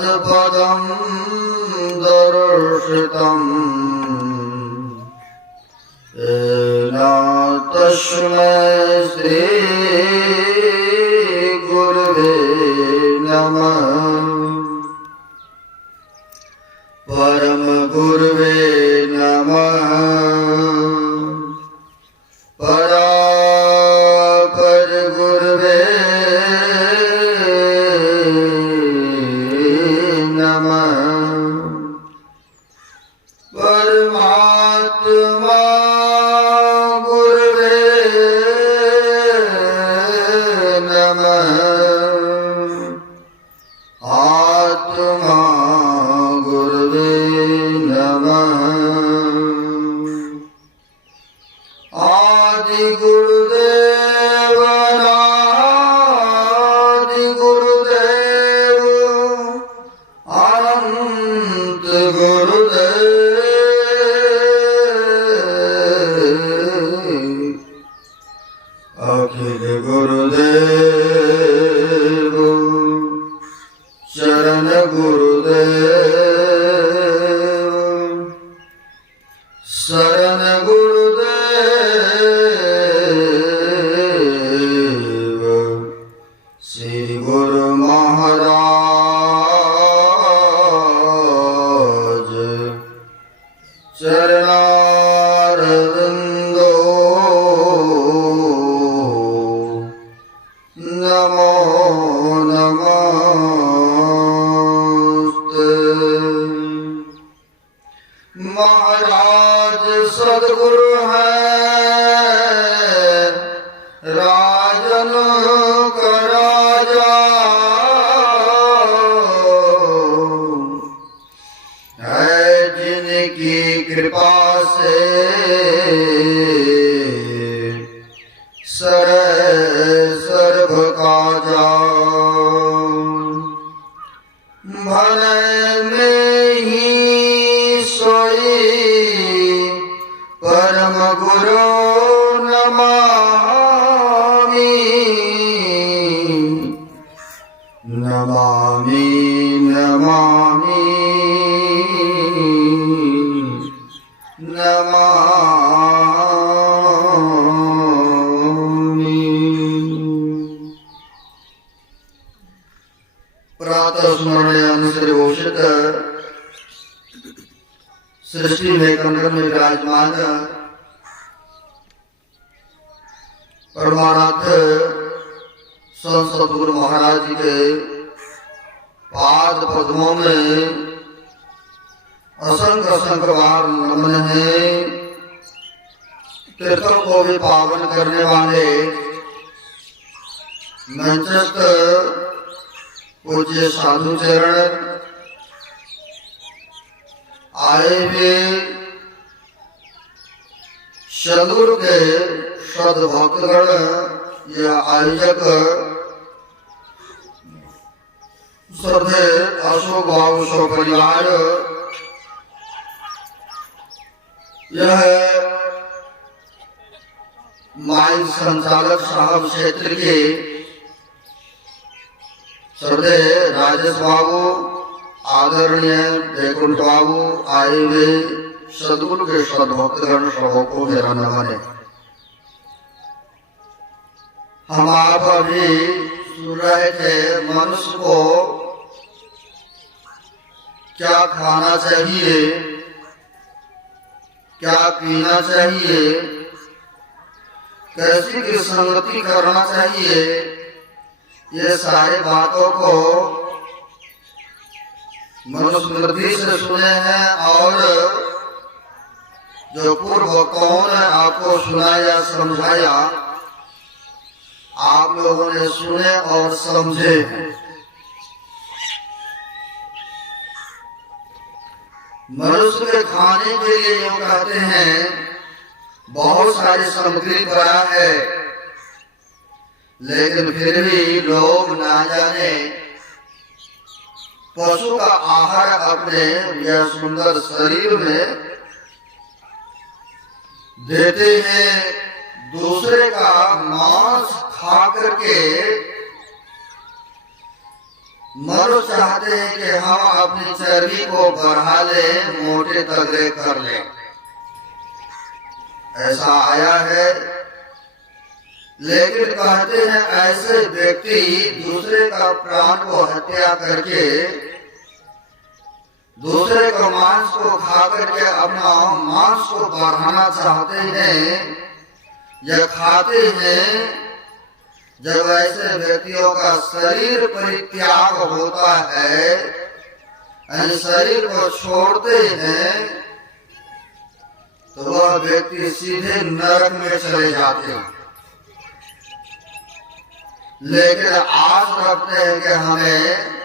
तत्पदं दर्शितम् येन तस्मै श्री गुरुवे नमः। परम गुरुवे नमः। परापर गुरुवे नमः। परमात्मा गुरुवे नमः। आत्मा गुरुवे नमः। आदि गुरुदेव अनादि गुरुदेव अनंत गुरुदेव अखिल गुरुदेव शरण गुरुदेव शरण गुरुदेव श्री गुरु महाराज चरणारविंदो नमो नमस्ते। महाराज सद्गुरु हैं राजन का राजा है जिनकी कृपा से सर्व काजा भले में ही सोई परम गुरु नमामि नमामि नमामि नमामि। प्रातः स्मरणे अनुसरि घोषित सृष्टि में कमल में विराजमान परमानंद सदगुरु महाराज जी के पाद पद्मों में असंख्य असंख्य बार नमन है। कीर्तन को भी पावन करने वाले मंचस्थ पूज्य साधु चरण आए हुए सदगुरु के सद्भक्तगण या आयोजक श्रद्धे अशोक बाबू सौ परिवार यह माइक संचालक साहब क्षेत्र के श्रद्धे राजेश बाबू आदरणीय वैकुंठ बाबू आए हुए सदगुरु के सद्भक्तगण सबों को मेरा नमन है। हम आप अभी सुन रहे थे मनुष्य को क्या खाना चाहिए, क्या पीना चाहिए, कैसी की संगति करना चाहिए, ये सारे बातों को मनुस्मृति से सुने हैं और जो पूर्व वक्ताओं ने आपको सुनाया समझाया आप लोगों ने सुने और समझे। मनुष्य के खाने के लिए यूं कहते हैं बहुत सारी सामग्री पड़ा है, लेकिन फिर भी लोग ना जाने पशु का आहार अपने यह सुंदर शरीर में देते हैं, दूसरे का मांस खा करके मनुष्य चाहते हैं कि हम अपनी चर्बी को बढ़ा लें, मोटे तगड़े कर लें। ऐसा आया है, लेकिन कहते हैं ऐसे व्यक्ति दूसरे का प्राण को हत्या करके, दूसरे को मांस को खा करके अपना मांस को बढ़ाना चाहते हैं या खाते हैं। जब ऐसे व्यक्तियों का शरीर परित्याग होता है, शरीर को छोड़ते हैं, तो वह व्यक्ति सीधे नरक में चले जाते हैं। लेकिन आस रखते हैं कि हमें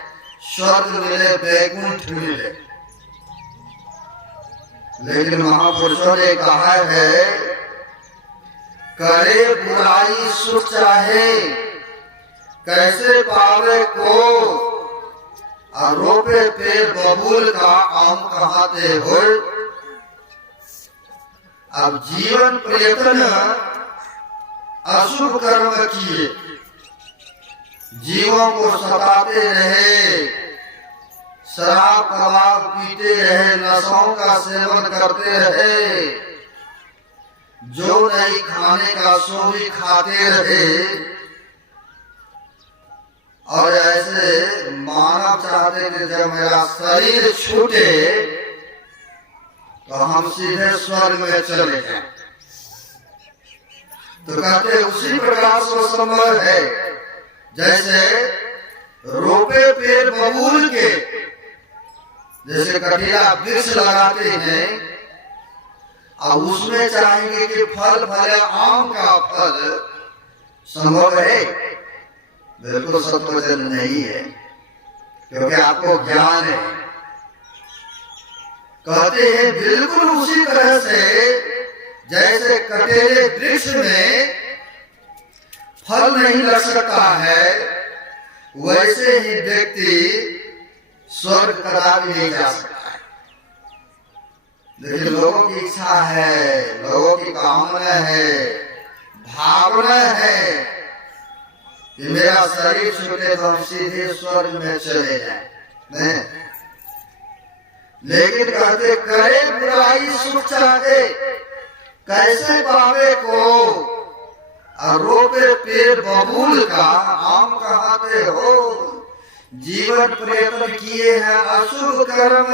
स्वर्ग मिले, वैकुंठ मिले। लेकिन महापुरुषों ने कहा है, करे बुराई सुख चाहे, कैसे पावे को, रोपे पेड़ बबूल का आम कहाते हो। अब जीवन प्रयत्न अशुभ कर्म किए, जीवों को सताते रहे, शराब कबाब पीते रहे, नशों का सेवन करते रहे, जो नहीं खाने का सो भी खाते रहे। और ऐसे मानव चाहते कि जब मेरा शरीर छूटे तो हम सीधे स्वर्ग में चले जाएं। तो कहते उसी प्रकार से संभव है, जैसे रोपे पेड़ बबूल के, जैसे कटीला वृक्ष लगाते हैं, अब उसमें चाहेंगे कि फल फले, आम का फल संभव है? बिल्कुल सत्वजन नहीं है, क्योंकि आपको ज्ञान है। कहते हैं बिल्कुल उसी तरह से जैसे कटेले वृक्ष में फल नहीं लग सकता है, वैसे ही व्यक्ति स्वर्ग कदापि नहीं जा सकता है। लेकिन लोगों की इच्छा है, लोगों की कामना है, भावना है कि मेरा शरीर छूटे तो हम सीधे स्वर्ग में चले जाएं। लेकिन कहते करे बुराई सुख चाहे, कैसे पावे को, रोपे पेड़ बबूल का आम कहाते हो। जीवन प्रयत्न किए हैं अशुभ कर्म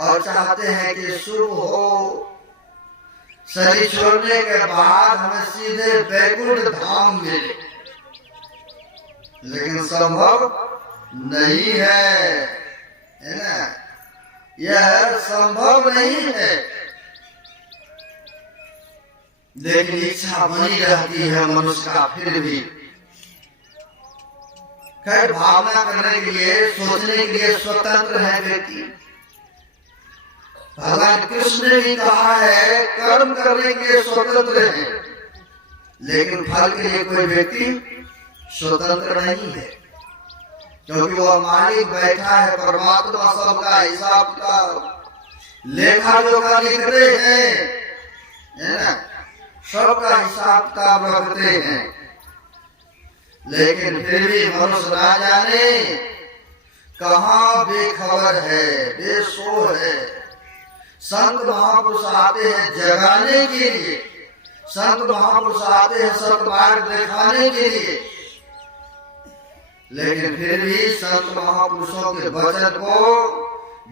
और चाहते हैं कि शुभ हो। शरीर छोड़ने के बाद हमें सीधे वैकुंठ धाम मिले, लेकिन संभव नहीं है ना? यह संभव नहीं है। लेकिन इच्छा बनी रहती है मनुष्य का, फिर भी खैर भावना करने के लिए, सोचने के लिए स्वतंत्र है व्यक्ति। भगवान कृष्ण ने भी कहा है कर्म करने के लिए स्वतंत्र है, लेकिन फल के लिए कोई व्यक्ति स्वतंत्र नहीं है, क्योंकि वह मालिक बैठा है, परमात्मा सबका हिसाब किताब लेखा जोखा लिख रहे हैं, है ना? सबका हिसाब किताब रखते हैं। लेकिन फिर भी मनुष्य ना जाने कहाँ बेखबर है, बेसो है। संत महापुरुष आते हैं जगाने के लिए, संत महापुरुष आते हैं सत्मार्ग दिखाने के लिए, लेकिन फिर भी संत महापुरुषों के वचन को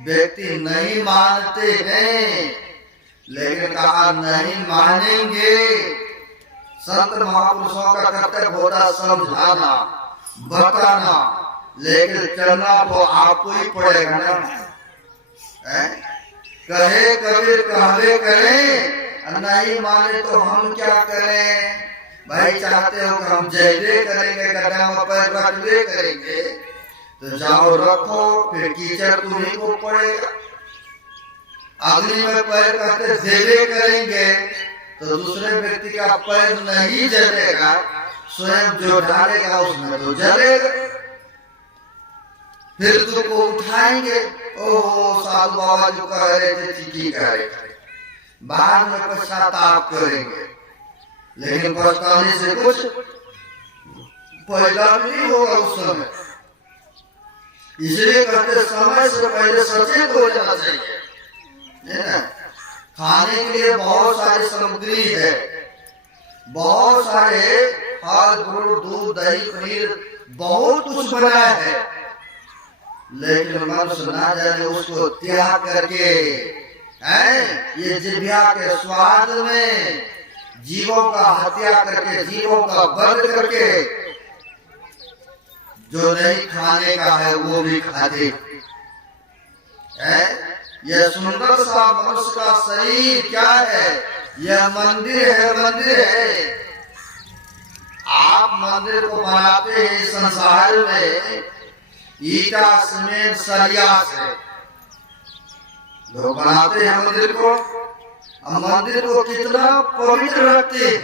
व्यक्ति नहीं मानते हैं। लेकिन कहा नहीं मानेंगे। संत महापुरुषों का कर्तव्य होता समझाना, बताना, लेकिन चलना तो आपको ही पड़ेगा ना। कहे कबीर कहवे करें, नहीं माने तो हम क्या करें? भाई चाहते हो कि हम जयवे करेंगे, कदम पैर रखवे करेंगे, तो जाओ रखो, फिर कीचड़ तुम्हीं को पड़ेगा। अग्नि में पैर कहते देवे करेंगे तो दूसरे व्यक्ति का पैर नहीं जलेगा, स्वयं जो डालेगा उसमें तो जलेगा। फिर तुमको उठाएंगे, ओहो साधु बाबा जो कह रहे थे ठीक ही कह रहे थे, बाद में पश्चाताप करेंगे। लेकिन पछताने से कुछ फायदा नहीं होगा उस समय, इसलिए कहते समय से पहले सचेत हो जाना चाहिए, है ना। खाने के लिए बहुत सारी सामग्री है, बहुत सारे फल फ्रूट दूध दही पनीर बहुत कुछ बनाया है, लेकिन मनुष्य ना जाने उसको त्याग करके ये जिह्वा के स्वाद में जीवों का हत्या करके जीवों का वध करके जो नहीं खाने का है वो भी खाते हैं। यह सुंदर सा मनुष्य का शरीर क्या है? यह मंदिर है, मंदिर है। आप मंदिर को बनाते हैं संसार में ईटा सीमेंट सरिया से, लोग बनाते हैं मंदिर को। अब मंदिर को कितना पवित्र रखते हैं,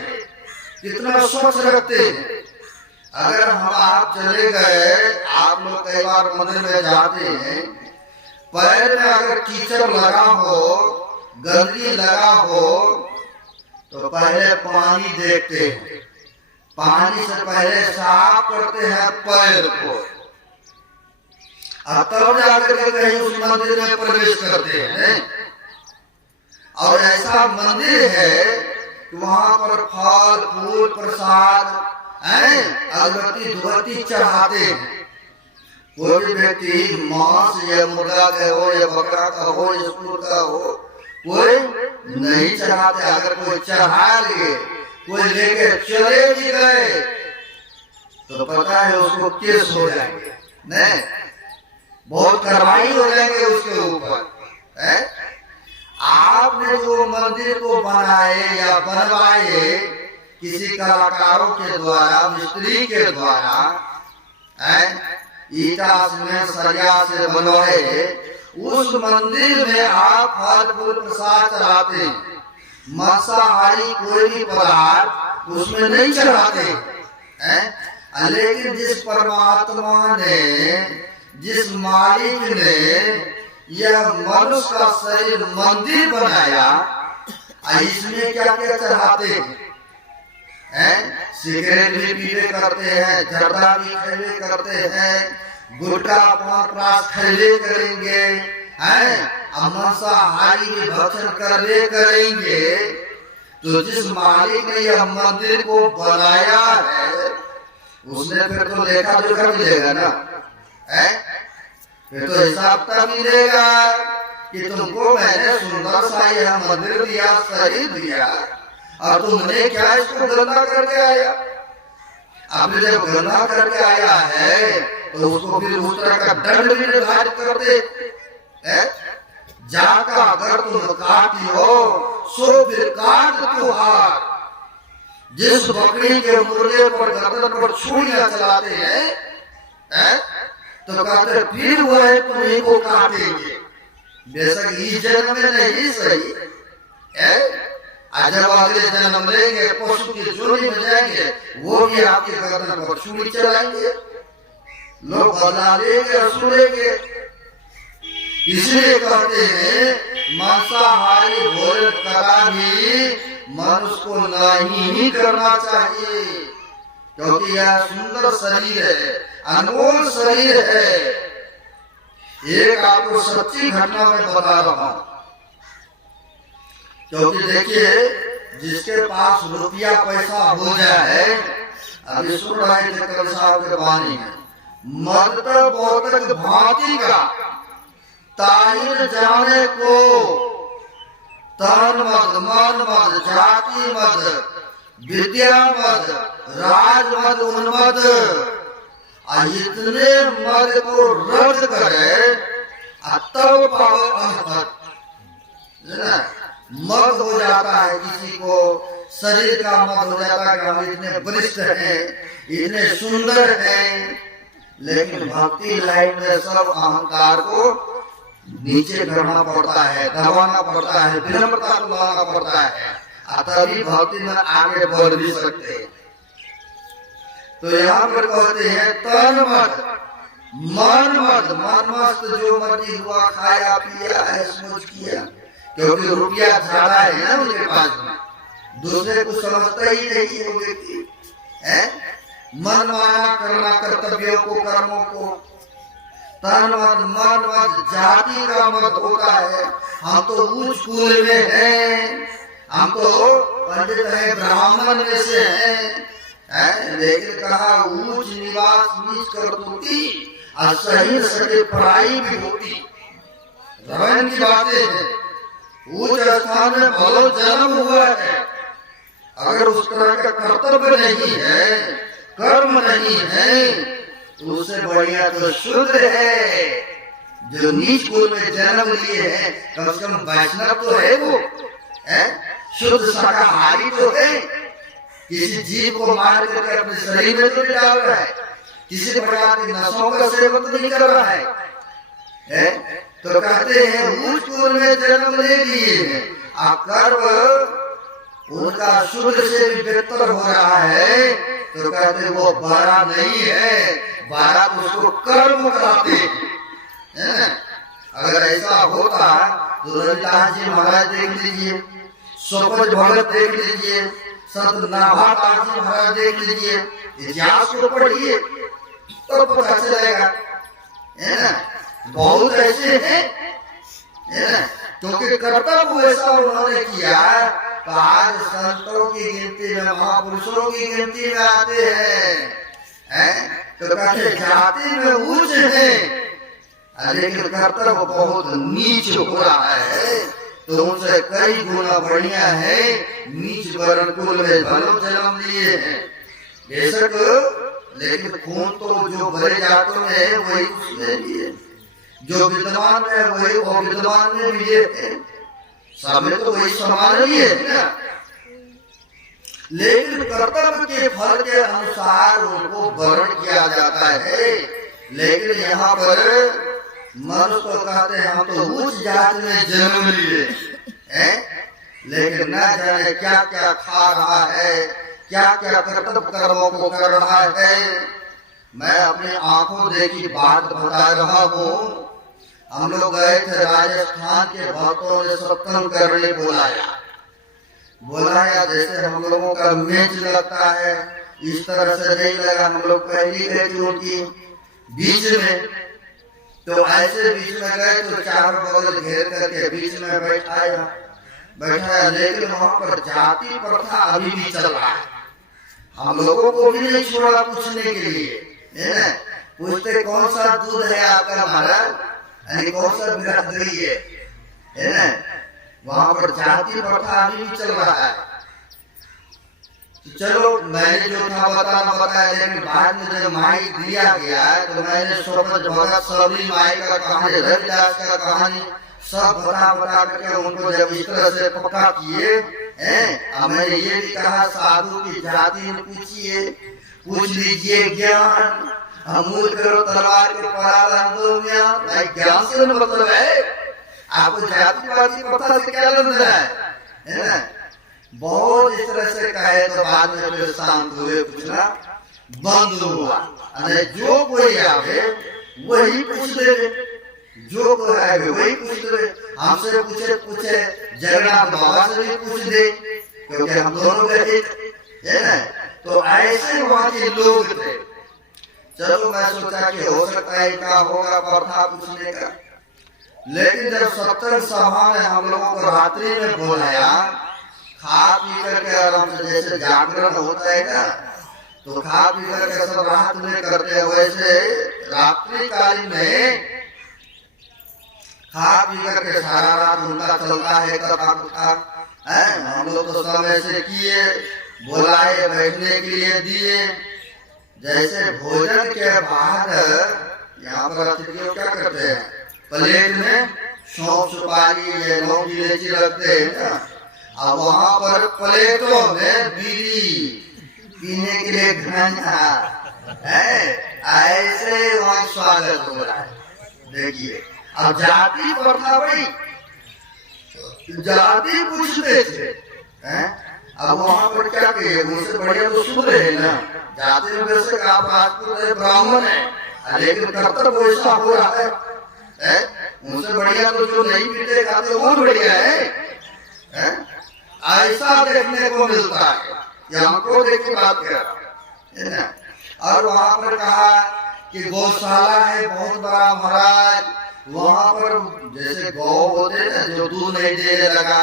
कितना स्वच्छ रखते हैं। अगर हम आप चले गए, आप लोग कई बार मंदिर में जाते हैं, पैर में अगर कीचड़ लगा हो, गंदगी लगा हो, तो पहले पानी देखते हैं, पानी से पहले साफ करते हैं पैर को, तब जाकर के कहीं उस मंदिर में प्रवेश करते हैं। और ऐसा मंदिर है कि वहां पर फल फूल प्रसाद अगरबत्ती धूपबत्ती चढ़ाते हैं। कोई भी व्यक्ति मांस या मुर्गा का हो या बकरा का हो या सूअर का हो, कोई नहीं चढ़ाते। अगर कोई चढ़ा लिए, कोई लेके चले भी गए, तो पता है उसको केस हो जाएंगे, नहीं बहुत कार्रवाई हो जाएंगे उसके ऊपर। आपने जो मंदिर को बनाए या बनवाए किसी कलाकारों के द्वारा, मिस्त्री के द्वारा, ईटा में सरिया से बनवाए, उस मंदिर में आप फल फूल प्रसाद चढ़ाते हैं। मांसाहारी कोई भी पदार्थ उसमें नहीं चढ़ाते हैं। लेकिन जिस परमात्मा ने, जिस मालिक ने यह मनुष्य का शरीर मंदिर बनाया, इसमें क्या क्या चढ़ाते हैं? सिगरेट भी पीवे करते हैं, जर्दा भी खेले करते हैं, गुटखा पान प्रास खेले करेंगे, मांसाहारी भी भक्षण करले करेंगे। तो जिस मालिक ने यह मंदिर को बनाया है, उसने फिर तो लेखा जोखा मिलेगा ना, फिर तो हिसाब तक मिलेगा कि तुमको मैंने सुंदर सा यह मंदिर दिया, शरीर दिया, और तुमने क्या इसको गंदा करके आया। आपने जब गंदा करके आया है तो उसको फिर उस तरह का दंड भी निर्धारित कर दे। जाका अगर तुम काटी हो सो फिर काट तुहार। जिस बकरी के मुर्गे पर गर्दन पर छुरियां चलाते हैं, तो कहते फिर वह तुम्हें को काटेंगे, बेशक इस जन्म में नहीं सही, जब अगले जन्म लेंगे पशु की जोड़ी में जाएंगे, वो भी आपके गर्दन पर छुरी चलाएंगे, लोग बदला लेंगे और सुनेंगे। इसलिए कहते हैं मांसाहारी भोजन कभी मनुष्य को नहीं करना चाहिए, क्योंकि यह सुंदर शरीर है, अनमोल शरीर है। एक आपको सच्ची घटना में बता रहा हूं, क्योंकि देखिए जिसके पास रुपया पैसा हो जाए, अभी सुन रहे थे कल साहब के वाणी में, मद बहुत भांति का ताइन जाने को, तन मद, मन मद, जाति मद, विद्या मद, राज मद, उन्मद, इतने मद को रद्द करे तब पावे अनपद। मद हो जाता है किसी को, शरीर का मद हो जाता है कि हम इतने वरिष्ठ हैं, इतने सुंदर हैं, लेकिन भक्ति लाइन में सब अहंकार को नीचे करना पड़ता है, दबाना पड़ता है, विनम्रता को लाना पड़ता है, तभी भक्ति में आगे बढ़ भी सकते हैं। तो यहाँ पर कहते हैं तन मत, मन मत, मन मस्त जो मर्जी हुआ, खाया पिया ऐश मौज किया, क्योंकि रुपया ज्यादा है ना उनके पास में, दूसरे को समझता ही नहीं वो व्यक्ति है। मन माना करना कर्तव्यों को, कर्मों को, तन मत मन मत जाति का मत होता है। हम तो उच्च कुल में हैं, हम तो पंडित है, ब्राह्मण में से हैं, लेकिन कहा ऊंच निवास नीच करतूती और सही सके पढ़ाई भी होती। रमन की बातें हैं, उच्च स्थान में भलो जन्म हुआ है, अगर उस तरह का कर्तव्य नहीं है, कर्म नहीं है, तो उससे बढ़िया तो शुद्र है जो नीच कुल में जन्म लिए हैं। कम से कम वैष्णव तो है वो, है शुद्ध शाकाहारी तो है, किसी जीव को मार करके अपने शरीर में तो नहीं डाल रहा है, किसी प्रकार की नशों का सेवन तो नहीं कर रहा है? तो कहते हैं उच्च कुल में जन्म ले लिए हैं, कर्म उनका शुद्ध से भी बेहतर हो रहा है, तो कहते वो बड़ा नहीं है, बड़ा तो उसको कर्म कराते हैं। अगर ऐसा होता तो रविदास जी महाराज देख लीजिए, सोपज भगत देख लीजिए, संत नाभादास जी महाराज देख लीजिए, इतिहास को पढ़िए तो पता चलेगा, है ना। बहुत ऐसे हैं, है ना, क्योंकि कर्तव्य ऐसा उन्होंने किया। तो आज संतों की गिनती में, महापुरुषों की गिनती में आते हैं, तो कहते जाति में उच्च है, लेकिन कर्तव्य बहुत नीच हो रहा है, तो उनसे कई गुना बढ़िया है नीच वर्ण कुल में भलो जन्म लिए हैं। बेशक लेकिन खून तो जो भरे जाते हैं वही उसमें लिए, जो विद्वान है वही अविद्वान में भी है, सब में तो वही समान ही है ना। लेकिन कर्तव्य के फल के अनुसार उनको वर्ण किया जाता है। लेकिन यहाँ पर मनुष्य तो कहते हैं हम तो उच्च जाति में जन्म लिए हैं, लेकिन न जाने क्या क्या खा रहा है, क्या क्या कर्तव्य कर्मों को कर रहा है। मैं अपनी आंखों देखी बात बता रहा हूँ। हम लोग गए थे राजस्थान के भक्तों ने सत्संग करने बुलाया, जैसे हम लोगों का मेच लगता है इस तरह से नहीं लगा। हम लोग पहली गए थे उनकी बीच में, तो ऐसे बीच में गए तो चारों बगल घेर करके बीच में बैठाया, लेकिन वहाँ पर जाति प्रथा अभी भी चल रहा है। हम लोगों को भी नहीं छोड़ा पूछने के लिए, है ना। पूछते कौन सा दूध है आपका महाराज, कौन सा बिरादरी है ना। वहाँ पर जाति प्रथा अभी भी चल रहा है। तो चलो मैंने जो था बताया, लेकिन बाद में जब माई दिया गया तो मैंने स्वपज भगत सभी माई का कहानी, रविदास का कहानी सब बता करके उनको जब इस तरह से पक्का किए हैं। मैंने ये भी कहा साधु की जाति में पूछ लीजिए ज्ञान, अमूल करो तलवार के पराल ज्ञान से मतलब है। आपको जाति पाति पता से क्या लेना है ना। बहुत इस तरह से कहे तो बाद में फिर शांत हुए, पूछना बंद हुआ। जो कोई आवे वही पूछ ले, जो कोई आवे वही पूछ ले। हमसे पूछे जगन्नाथ बाबा से भी पूछ दे, क्योंकि हम दोनों गए है ना। तो ऐसे वहाँ के लोग थे। चलो मैं सोचा कि हो सकता है क्या होगा प्रथा पूछने का। लेकिन जब सत्संग सभा में हम लोगों को रात्रि में बुलाया, खा पी करके आराम से जैसे जागरण होता है ना, तो खा पी करके सब रात में करते हैं, वैसे रात्रि कालीन में खा पी करके सारा रात उनका चलता है कथा कुथा। हम लोग तो समय से किए, बुलाए, बैठने के लिए दिए। जैसे भोजन के बाद यहाँ पर अतिथियों क्या करते हैं, प्लेट में सौंफ सुपारी लौंग इलायची रखते हैं ना। अब वहाँ पर प्लेटों में बीड़ी पीने के लिए घंटा है, ऐसे वहाँ स्वागत हो रहा है। देखिए अब जाति प्रथा भाई, जाति पूछते थे हैं। अब वहाँ पर क्या कहे, मुझसे बढ़िया तो शुद्ध है ना। जाति में वैसे आप राजपूत है, ब्राह्मण है, लेकिन कर्तव्य ऐसा हो रहा है। मुझसे बढ़िया तो जो नहीं पीते खाते वो बढ़िया है। ऐसा देखने को मिलता है, ये हमको देख के बात कर रहा है ना। और वहाँ पर कहा कि गौशाला है बहुत बड़ा महाराज, वहां पर जैसे गौ होते हैं जो दूध नहीं देने लगा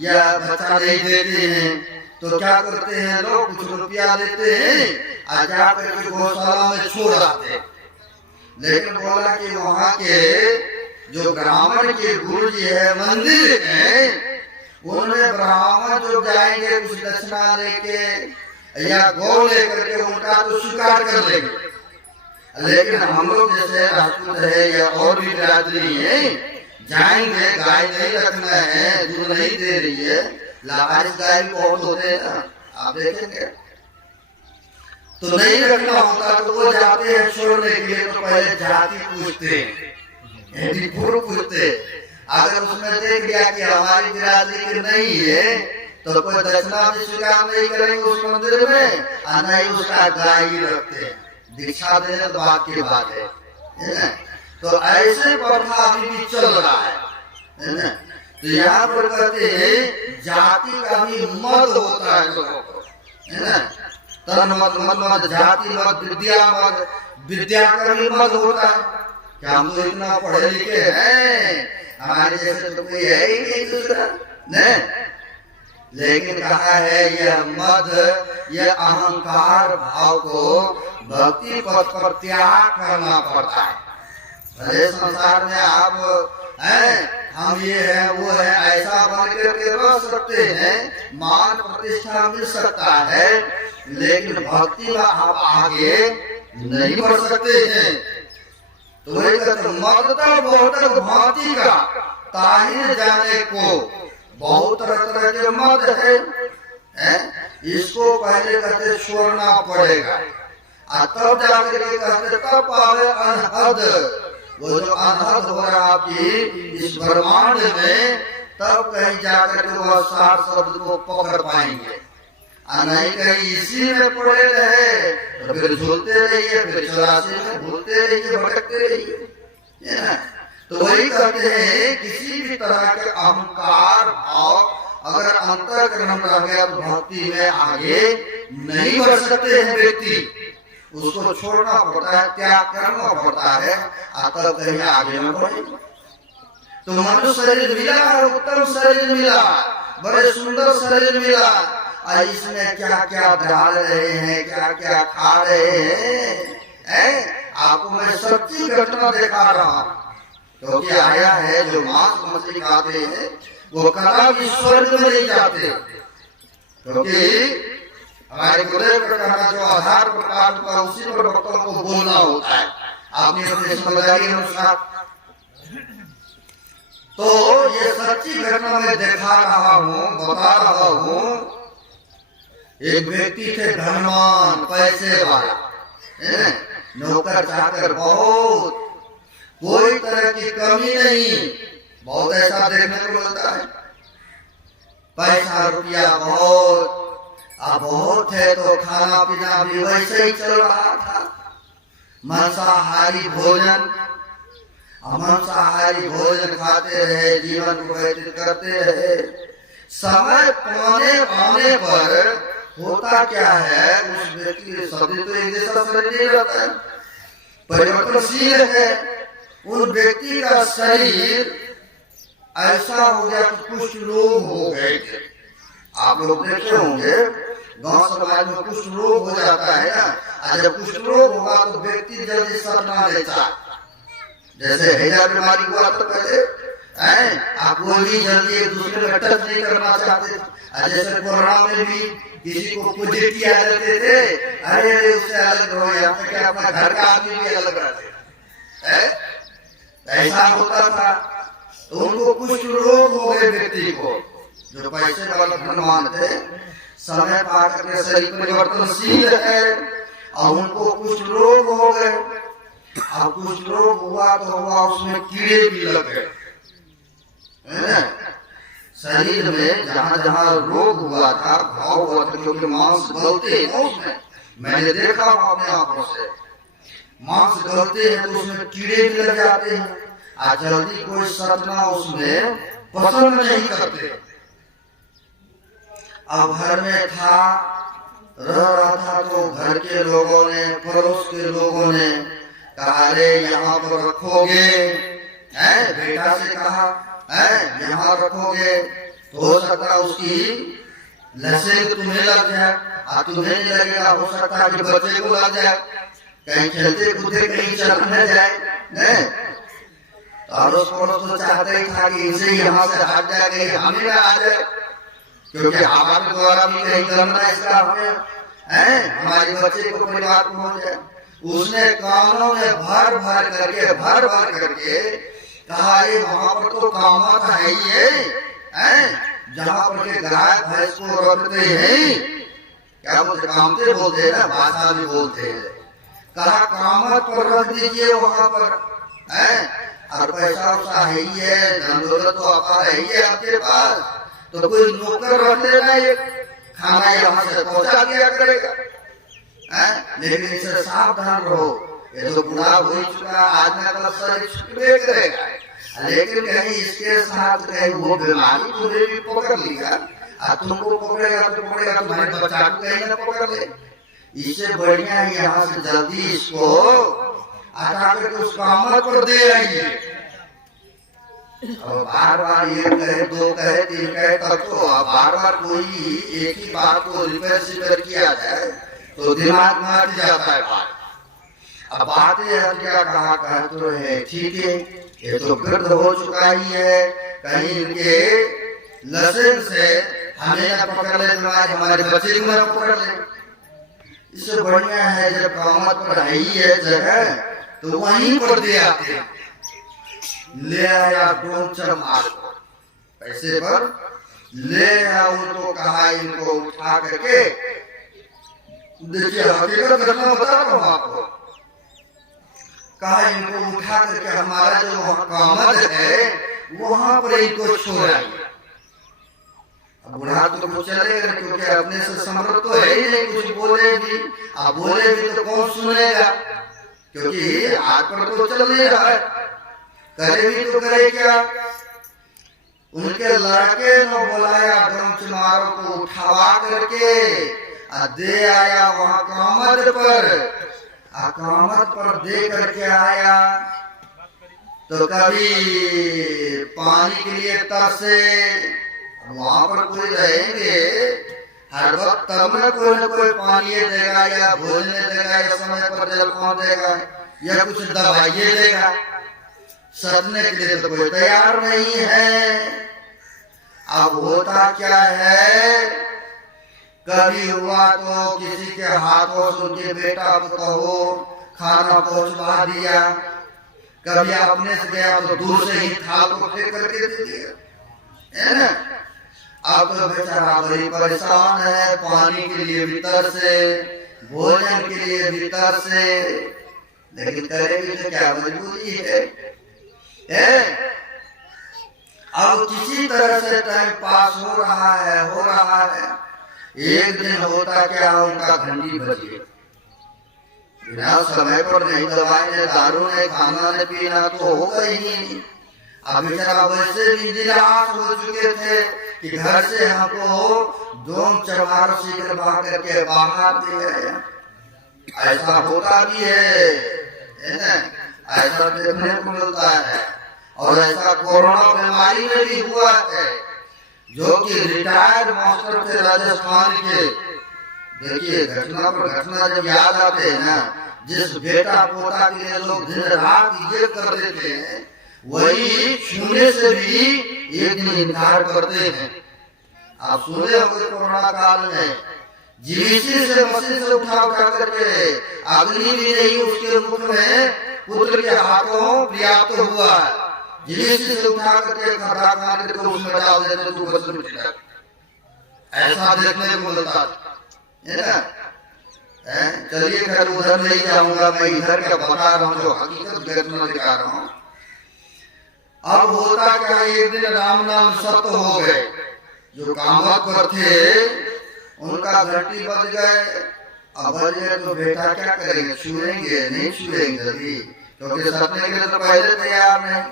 या बच्चा नहीं देते हैं, तो क्या करते हैं लोग, कुछ रुपया देते हैं और जाकर के गौशाला में छोड़ आते हैं। लेकिन बोला कि वहाँ के जो ब्राह्मण के गुरु जी है, मंदिर है, उनमें ब्राह्मण जो जाएंगे कुछ दक्षिणा लेके या गौ लेकर के उनका तो स्वीकार कर लेंगे। लेकिन हम लोग जैसे राजपूत है या और भी बिरादरी है, जाएंगे, गाय नहीं रखना है, दूध नहीं दे रही है, लावारिस गाय बहुत होते हैं ना, आप देखेंगे, तो नहीं रखना होता तो वो जाते हैं छोड़ने के लिए, तो पहले जाति पूछते हैं, पूछते, अगर उसमें देख लिया कि हमारी बिरादरी की नहीं है तो कोई दक्षिणा भी स्वीकार नहीं करेंगे उस मंदिर में, और नहीं उसका गाय ही रखते हैं। दीक्षा देने तो बात की बात है, तो ऐसे प्रथा अभी भी चल रहा है ना। तो यहाँ पर कहते हैं जाति का भी मत होता है लोगों को, है ना, तन मत, मन मत, जाति मत, विद्या मत, विद्या का भी मत होता है। क्या हम तो इतना पढ़े लिखे हैं, हमारे जैसे तो कोई है ही नहीं दूसरा न। लेकिन कहा है यह मद, यह अहंकार भाव को भक्ति पथ पर त्याग करना पड़ता है। भले संसार में आप हैं, हम ये है वो है ऐसा बन करके रह सकते हैं, मान प्रतिष्ठा मिल सकता है, लेकिन भक्ति में आप आगे नहीं बढ़ सकते हैं। तो वही कहते मत तो बहुत भांति का ताहि जाने को, बहुत तरह तरह के मत है, इसको पहले कहते छोड़ना पड़ेगा, तब जाकर के कहते तब पावे अनहद। वो जो अनहद हो रहा आपकी इस ब्रह्मांड में, तब कहीं जाकर के वह सार शब्द को पकड़ पाएंगे, नहीं कहीं इसी में पड़े रहे तो फिर झूलते रहिए, फिर 84 में भूलते रहिए, भटकते रहिए। तो वही कहते हैं किसी भी तरह के अहंकार भाव अगर अंतःकरण में रह गया तो भक्ति में आगे नहीं बढ़ सकते हैं व्यक्ति, उसको छोड़ना पड़ता है, त्याग करना पड़ता है, तब कहीं आगे में बढ़ेगा। तो मनुष्य शरीर मिला, उत्तम शरीर मिला, बड़े सुंदर शरीर मिला, इसमें क्या क्या डाल रहे हैं, क्या क्या खा रहे हैं, आपको मैं सच्ची घटना दिखा रहा हूँ। क्योंकि आया है जो मांस मछली खाते हैं वो कभी स्वर्ग में नहीं जाते, क्योंकि हमारे गुरुदेव का कहना जो आधार प्रकार का उसी पर भक्तों को बोलना होता है आपने अपने समझदारी अनुसार। तो ये सच्ची घटना मैं दिखा रहा हूँ, बता रहा हूँ। एक व्यक्ति थे धनवान, पैसे वाला, नौकर चाकर बहुत, कोई तरह की कमी नहीं, बहुत ऐसा देखने को मिलता है, पैसा रुपया बहुत, अब बहुत है तो खाना पीना भी वैसे ही चल रहा था, मांसाहारी भोजन, मांसाहारी भोजन खाते रहे, जीवन को व्यतीत करते रहे। समय पाने पर होता क्या है, उस व्यक्ति सभी तो एक जैसा शरीर नहीं रहता है, परिवर्तनशील है। उन व्यक्ति का शरीर ऐसा हो गया कि कुष्ठ रोग हो गए थे। आप लोग देखे होंगे गांव समाज में कुष्ठ रोग हो जाता है ना, और जब कुष्ठ रोग होगा तो व्यक्ति जल्दी सपना लेता, जैसे हैजा बीमारी हुआ तो पहले आप कोई भी जल्दी एक दूसरे में टच नहीं करना चाहते, जैसे कोरोना में भी किसी को पूजे किया करते थे, अरे उससे अलग रहो, यहाँ पे क्या अपना घर का आदमी भी अलग रहते, ऐसा होता था। तो उनको कुछ रोग हो गए व्यक्ति को, जो पैसे वाले धनवान थे, समय पाकर के शरीर परिवर्तनशील है, और उनको कुछ रोग हो गए। अब कुछ रोग हुआ तो हुआ, उसमें कीड़े भी लग गए शरीर में, जहाँ जहाँ रोग हुआ था, घाव हुआ था, क्योंकि मांस गलते हैं उसमें, मैंने देखा अपने आंखों से, मांस गलते हैं तो उसमें कीड़े भी लग जाते हैं, आज जल्दी कोई सतना उसमें पसंद नहीं करते। अब घर में था, रह रहा था, तो घर के लोगों ने, पड़ोस के लोगों ने कहा अरे यहाँ पर रखोगे, है बेटा से कहा है यहाँ रखोगे तो हो सकता है उसकी लहसें तुम्हें लग जाए, तुम्हें नहीं लगेगा, हो सकता है कि बच्चे को लग जाए, कहीं खेलते कूदते कहीं चल न जाए। अड़ोस पड़ोस तो चाहते ही था कि इसे यहाँ से हट जाए, कहीं हमें ना आ जाए, क्योंकि हमारे द्वारा भी कहीं करना इसका हमें है, हमारे बच्चे को कोई बात हो जाए। उसने कानों में भर भर करके कहा ये वहां पर तो कामत है ही है, जहाँ पर के गाय भैंस को रखते हैं, क्या बोलते कामते बोलते हैं ना, भाषा भी बोलते हैं। कहा कामत पर रख दीजिए वहां पर है, और पैसा वैसा है ही है, धन दौलत तो आपका है ही है आपके पास, तो कोई नौकर रख लेना, ये खाना यहाँ से पहुंचा दिया करेगा। लेकिन इसे सावधान रहो, ये तो बुढ़ा हो चुका, आज ना कल शरीर छुटबे करेगा, लेकिन कहीं इसके साथ कहीं वो बीमारी तुम्हें भी पकड़ लिया, तुमको पकड़ेगा तो पकड़ेगा, तुम्हारे बच्चा को कहीं ना पकड़ ले। इससे बढ़िया है यहाँ से जल्दी इसको हटा करके उस कामत पर दे रही है। और बार बार ये कहे, दो कहे, तीन कहे, तब तो बार बार कोई एक ही बात को रिपेयर किया जाए तो दिमाग में हट जाता है बात। अब बात यह क्या कहा तो है, ठीक है ये तो वृद्ध हो चुका ही है, कहीं इनके लसन से हमें न पकड़ ले, हमारे बच्चे को न पकड़ ले। इससे बढ़िया है जब कामत पर है ही है जगह तो वहीं पर दे आते, ले आया डोंचर मार पैसे पर ले आओ, तो कहा इनको उठा करके, देखिए हकीकत घटना बता रहा हूँ आपको, कहा इनको उठा करके हमारा जो कामत है वहां पर इनको छोड़ाइए। बुढ़ा तो कुछ चलेगा, क्योंकि अपने से समर्थ तो है ही नहीं, कुछ बोले भी, आप बोले भी तो कौन सुनेगा, क्योंकि हाथ पर तो चल नहीं रहा है, करे भी तो करे क्या। उनके लड़के ने बुलाया ब्रह्मचमारों को उठावा करके दे आया वहां कामत पर, कामत पर दे करके आया, तो कभी पानी के लिए तरसे, वहां पर कोई रहेंगे हर वक्त, तब न कोई पानी देगा या भोजन देगा या समय पर जल पान देगा या कुछ दवाइयाँ देगा, सदने के लिए तो कोई तैयार नहीं है। अब होता क्या है, कभी हुआ तो किसी के हाथों से उनके बेटा कहो खाना पहुंचवा दिया, कभी अपने से गया तो दूर से ही थाल को फेंक करके दे दिया, है ना। अब तो बेचारा बड़ी परेशान है, पानी के लिए भीतर से, भोजन के लिए भीतर से, लेकिन करेगी तो क्या, मजबूरी है। अब किसी तरह से टाइम पास हो रहा है। एक दिन होता क्या, उनका घंटी बजी, बिना समय पर नहीं दवाई ने, दारू ने, खाना ने, पीना तो होगा ही नहीं। अब बेचारा वैसे भी निराश हो चुके थे कि घर से हमको दोम चमार सीकर बाहर करके बाहर दिए। ऐसा होता भी है ना, ऐसा देखने को मिलता है। और ऐसा कोरोना बीमारी में भी हुआ है, जो कि रिटायर्ड मास्टर थे राजस्थान के। देखिए घटना पर घटना जब याद आते हैं ना, जिस बेटा पोता के लिए लोग दिन रात ये कर देते हैं, वही छूने से भी एक दिन इनकार करते हैं। आप सुने होंगे कोरोना काल में जीसी से मशीन से उठा करके अग्नि भी नहीं उसके मुख में पुत्र के हाथों पर्याप्त हुआ, जीसी से उठा करके खड़ा करके उसमें डाल देते तो बस मिट जाए। ऐसा देखने को मिलता है ना। चलिए खैर उधर नहीं जाऊंगा, मैं इधर क्या बता रहा हूँ, जो हकीकत घटना दिखा रहा हूँ। अब होता क्या, एक दिन राम नाम सत्य हो गए, जो कामत पर थे उनका घंटी बज गए। अब बजे तो बेटा क्या करेंगे, छुएंगे नहीं छुएंगे अभी, क्योंकि सपने के लिए तो पहले तैयार नहीं।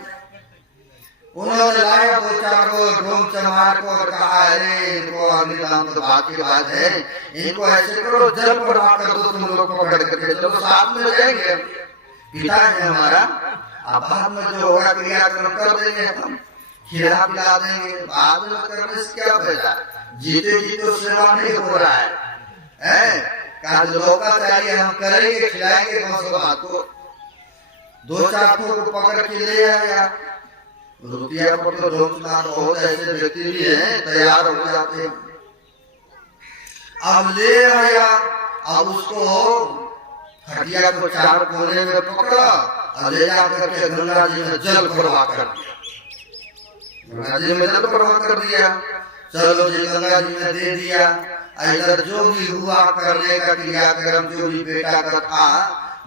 उन्होंने लाया दो चार को ढोंग चमार को और कहा अरे इनको अग्निदान तो बात की बात है, इनको ऐसे करो जल पर आकर दो तुम लोग पकड़ करके चलो साथ में रहेंगे, पिता है हमारा, अब बाद में जो होगा क्रियाक्रम कर देंगे, हम खिला पिला देंगे, बाद में करने से क्या फायदा? जीते जी तो सेवा नहीं हो रहा है, काज लौका चाहिए, हम करेंगे, खिलाएंगे कौन सा बात को? दो चार को पकड़ के ले आया, रुपया पर तो रोकना, बहुत ऐसे व्यक्ति भी हैं तैयार हो जाते हैं। अब ले आया, अब उसको खटिया को चार कोने में पकड़ा और ले जाकर के गंगा जी में जल प्रवाह कर दिया, गंगा जी में जल प्रवाह कर दिया। चलो जी गंगा जी में दे दिया, इधर जो भी हुआ करने का क्रियाक्रम, जो भी बेटा का था,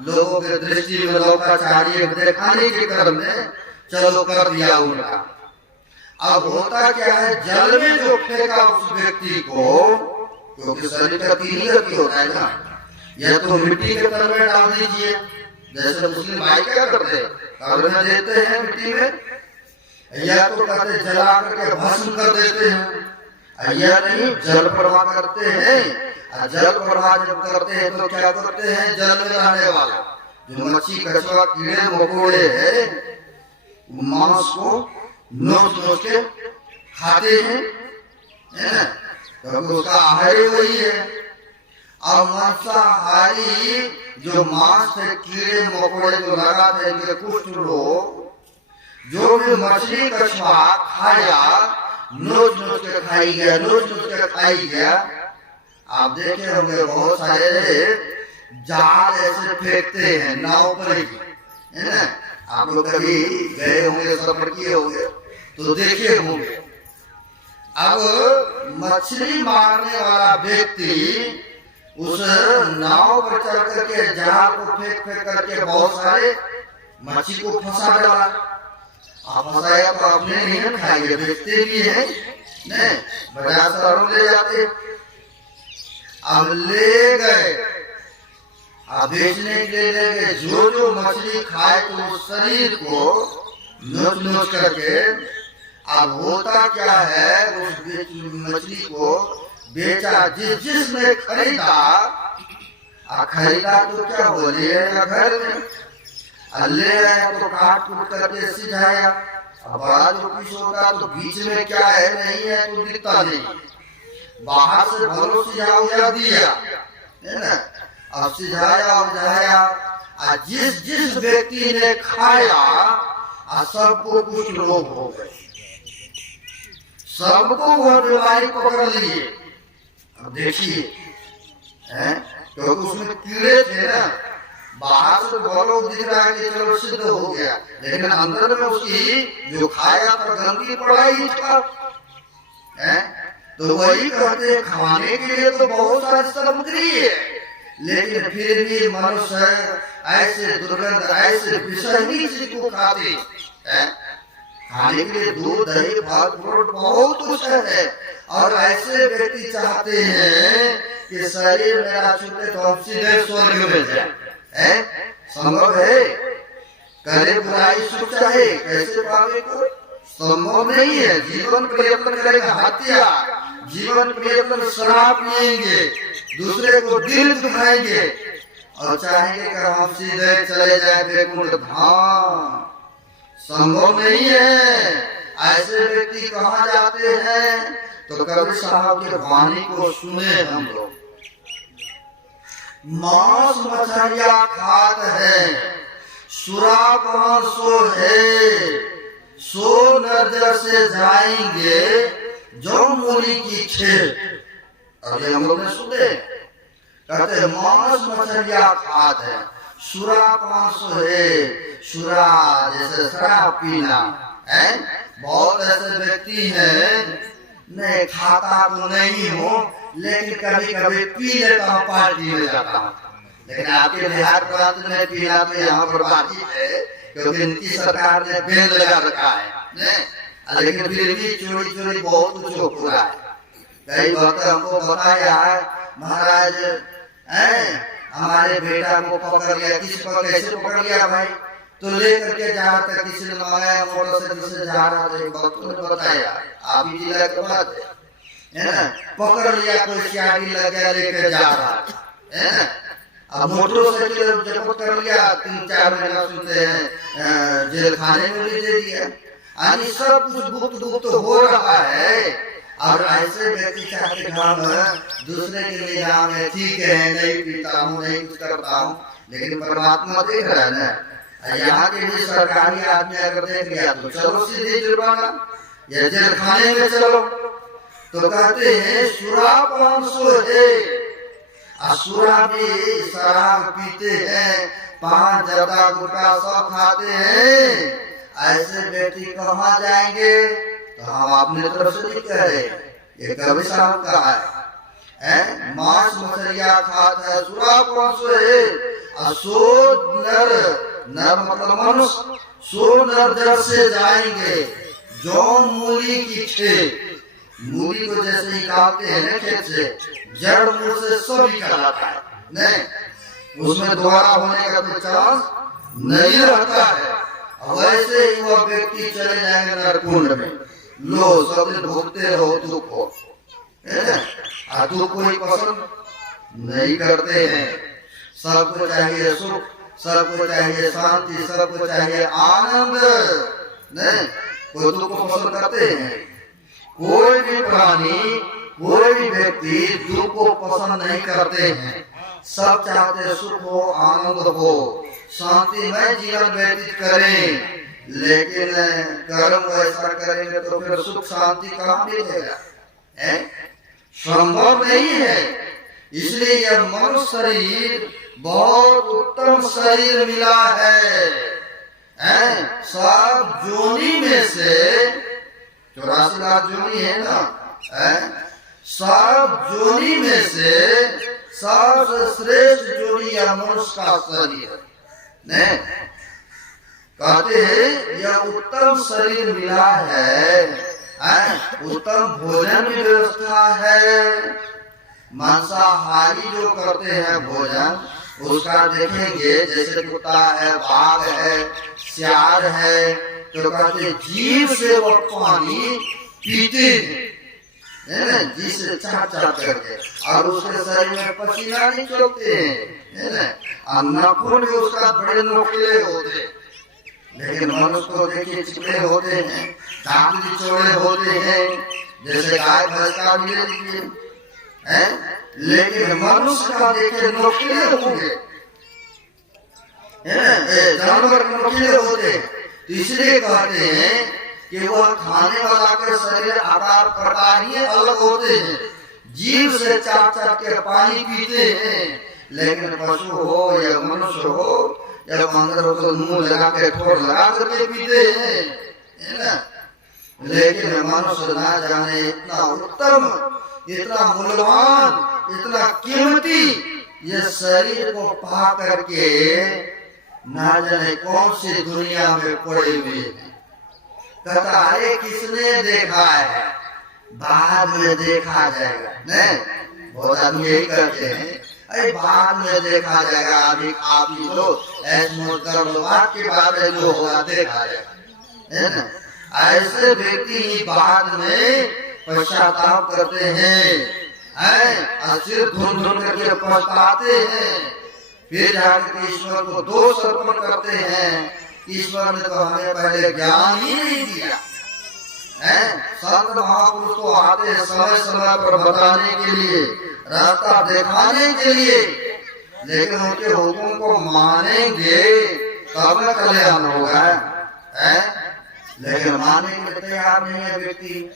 लोगों के दृष्टि में लोकाचार्य दिखाने के क्रम में चलो कर दिया उनका। अब होता क्या है, जल में जो फेंका उस व्यक्ति को, क्योंकि शरीर का तीन ही गति होता है ना, या तो मिट्टी के तल में डाल दीजिए, जैसे मुस्लिम भाई क्या करते हैं, कब्र में देते हैं मिट्टी में, या तो कहते जला करके भस्म कर देते हैं, या नहीं जल प्रवाह करते हैं। जल प्रवाह जब करते हैं तो क्या करते हैं, जल में रहने वाला जो मच्छी कछुआ कीड़े मकोड़े है, मांस को नोच नोच के खाते हैं, क्योंकि उसका आहार ही वही है। और मांसाहारी जो मांस से कीड़े मकोड़े को लगाते हैं, कुछ लोग जो भी मछली कछुआ खाया, नोच नोच के खाई गया, नोच नोच के खाई गया। आप देखे होंगे बहुत सारे जाल ऐसे फेंकते हैं नाव पर ही, है ना? आप लोग कभी गए होंगे, सफर किए होंगे तो देखे होंगे। अब मछली मारने वाला व्यक्ति उस नाव पर चढ़ करके जाल को फेंक फेंक करके बहुत सारे मछली को फंसा डाला। आप फंसाया तो अपने नहीं खाएंगे, बेचते भी है, नहीं बाजार शहरों ले जाते। अब ले गए, अब बेचने के लिए ले गए, जो जो मछली खाए तो उस शरीर को नोच नोच करके। अब होता क्या है, उस मछली को बेचा, जिसने खरीदा, खरीदा तो क्या बोले घर में ले आया तो काट कूट करके सिझाया। अब बड़ा जो पीस होता तो बीच में क्या है नहीं है तो दिखता नहीं, बाहर से भलो सिझा दिया, है ना? अब सिझाया और जिस जिस व्यक्ति ने खाया सबको कुछ रोग हो गए, सबको वो बीमारी पकड़ लिए। अब देखिए, क्योंकि उसमें कीड़े थे ना, बाहर से बोलो दिख रहा है कि चलो सिद्ध हो गया, लेकिन अंदर में उसकी जो खाया था गंदगी पड़ा ही था, तो वही कहते हैं खाने के लिए तो बहुत सारी सामग्री है, लेकिन फिर भी मनुष्य ऐसे दुर्गंध, ऐसे विषैली चीज को खाते हैं। खाने के लिए दूध दही फल फ्रूट बहुत कुछ है, और ऐसे व्यक्ति चाहते हैं कि शरीर मेरा छूटे तो हम सीधे स्वर्ग में जाए। संभव है? करे बुराई सुख चाहे, कैसे पावे को? संभव नहीं है। जीवन प्रयत्न करेगा हत्या, जीवन प्रयत्न शराब पिएंगे, दूसरे को दिल दुखाएंगे और चाहेंगे कि हम सीधे चले जाए वैकुंठ धाम। संभव नहीं है। ऐसे व्यक्ति कहाँ जाते हैं? तो कबीर साहब की वाणी को सुने हम लोग। मांस मछलिया खात है, सुरापान सो है, सो नजर से जाएंगे जो मूली की खेल। अभी हम लोग ने सुने, कहते मांस मछलिया खात है, सुरापान सो है, सुरा जैसे शराब पीना है। बहुत ऐसे व्यक्ति हैं, नहीं खाता तो नहीं हो, लेकिन कभी कभी पी लेता हूँ, पार्टी में जाता हूँ। लेकिन आपके बिहार प्रांत में पीना तो यहाँ पर बाकी है, क्योंकि नीति सरकार ने बैन लगा रखा है, लेकिन फिर भी चोरी चोरी बहुत कुछ हो रहा है। कई वक्त हमको बताया है, महाराज हमारे बेटा को पकड़ लिया। किसी को कैसे पकड़ लिया भाई? तो लेकर के जा रहा था, किसी ने मंगाया मोटरसाइकिल से जा रहा था, भक्त ने बताया, आप ही जिला के बात है ना, पकड़ लिया, कोई सियाड़ी लग गया, लेकर जा रहा है ना। अब मोटरसाइकिल जब कर लिया 3-4 महीना सुनते हैं जेल खाने में भी दे दिया। यानी सब कुछ गुप्त गुप्त हो रहा है। और ऐसे व्यक्ति चाहते हम दूसरे के लिए जाम है, ठीक है, नहीं पीता हूँ, नहीं कुछ करता हूँ, लेकिन परमात्मा देख रहा है ना। यहाँ के भी सरकारी आदमी अगर देख लिया तो चलो सीधे जुर्माना या जेल खाने में चलो। तो कहते हैं शराब 500 है, शराब भी शराब पीते हैं, पान जर्दा गुटखा सब खाते हैं। ऐसे व्यक्ति कहाँ जाएंगे? तो हम अपने तरफ से नहीं कह रहे, ये कवि साहब का है। मांस मछलियाँ खाता है, शराब 500 है, सो नर मतलब मनुष्य, सो नर जड़ से जाएंगे जो मूली की खेत। मूली को जैसे निकालते हैं ना खेत से, जड़ मूल से सब निकल आता है, नहीं उसमें दोबारा होने का कोई चांस नहीं रहता है। वैसे ही वह व्यक्ति चले जाएंगे नरकुंड में। लो सब दिन भोगते रहो दुख को, दुख कोई पसंद नहीं करते हैं। सबको चाहिए सुख, सबको चाहिए शांति, सबको चाहिए आनंद, नहीं कोई दुख को पसंद करते हैं। कोई भी प्राणी, कोई भी व्यक्ति दुख को पसंद नहीं करते हैं। सब चाहते सुख हो, आनंद हो, शांतिमय जीवन व्यतीत करें। लेकिन कर्म ऐसा करेंगे तो फिर सुख शांति कहाँ मिलेगा? संभव नहीं है। इसलिए यह मनुष्य शरीर बहुत उत्तम शरीर मिला है। सब जोनी में से 84 लाख जोनी है ना, सब जोनी में से सबसे श्रेष्ठ जोनी यह मनुष्य का शरीर नहीं। कहते हैं यह उत्तम शरीर मिला है, उत्तम भोजन की व्यवस्था है। मांसाहारी जो करते हैं भोजन, उसका देखेंगे जैसे कुत्ता है, बाघ है, सियार है, तो कहते जीभ से वो पानी पीते हैं, जी से चाट चाट करके, और उसके शरीर में पसीना नहीं चलते हैं, और नाखून भी उसका बड़े नोखले होते। लेकिन मनुष्य को देखिए चिकने होते हैं, दांत भी चौड़े होते हैं, जैसे गाय भैंस का भी है। लेकिन मनुष्य का देखे नोखले होंगे, जानवर नोखले होते। तो इसलिए कहते हैं कि वह खाने वाला के शरीर आकार प्रकार ही अलग होते हैं। जीव से चाट चाट के पानी पीते हैं, लेकिन पशु हो या मनुष्य हो या बंदर हो तो मुंह लगा के ठोर लगा करके पीते हैं, है ना। लेकिन मनुष्य ना जाने इतना उत्तम, इतना मूल्यवान, इतना कीमती ये शरीर को पा करके ना जाने कौन सी दुनिया में पड़े हुए हैं। कहता है किसने देखा है, बाद में देखा जाएगा। नहीं बहुत आदमी यही करते हैं, अरे बाद में देखा जाएगा, अभी आप ही लो के बाद में जो होगा देखा जाएगा, है ना। ऐसे व्यक्ति ही बाद में पश्चाताप करते हैं, सिर ढूंढ ढूंढ करके पछताते हैं, फिर जाकर ईश्वर को दोष अर्पण करते हैं। ईश्वर ने तो हमें पहले ज्ञान ही नहीं दिया। संत महापुरुष तो आते हैं समय समय पर बताने के लिए, रास्ता दिखाने के लिए, लेकिन उनके हुक्म को मानेंगे तब न कल्याण होगा। लेकिन मानने के तैयार नहीं है व्यक्ति,